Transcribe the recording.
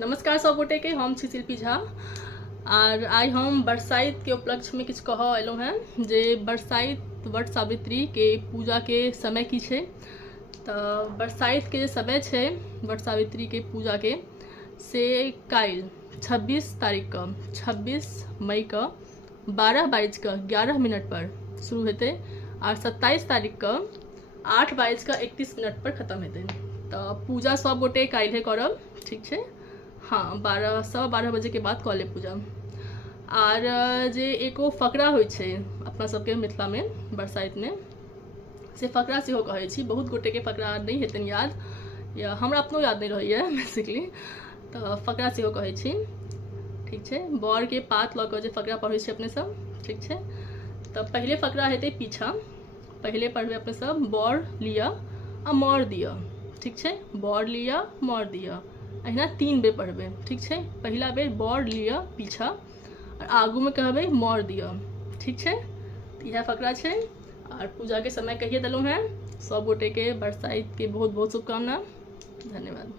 नमस्कार सब गोटे के, हम छी शिल्पी झा और आई हम बरसाइत के उपलक्ष्य में किछु कह एलहुँ हैं जे बरसाइत वट सावित्री के पूजा के समय की छे। तो बरसाइत के समय छे वट सावित्री के पूजा के से काल 26 तारीख का 26 मई का 12:11 पर शुरू होते और 27 तारीख का 8:31 पर खत्म होते। तो पूजा सब गोटे काल्हे करब, ठीक है। हाँ, 12 बजे के बाद कॉले पूजा। और जे एको फकरा होइ छे अपना सबके मिथिला में बरसाइत में से फकरा सेहो कहै छी। बहुत गोटे के फकरा नहीं हेतन याद, या हमरा अपनो याद नहीं रही है बेसिकली। तो फकरा सेहो कहै छी, ठीक है। बर के पात ल के जे फकरा पढ़ै छी अपने सब, ठीक है। तो पहले फकरा हेतै पीछा, पहले पढ़बे अपने सब बर लिया आ मर दिया, ठीक है। बर लिया मर दिया, अहिना 3 बेर पढ़बे, ठीक है। पहला बेर बर लिया पीछा और आगू में कहबे मर दिया, ठीक है। तो यह फकरा है। और पूजा के समय कहिए दिलूँ हैं सब गोटे के बरसाइत के बहुत बहुत शुभकामना। धन्यवाद।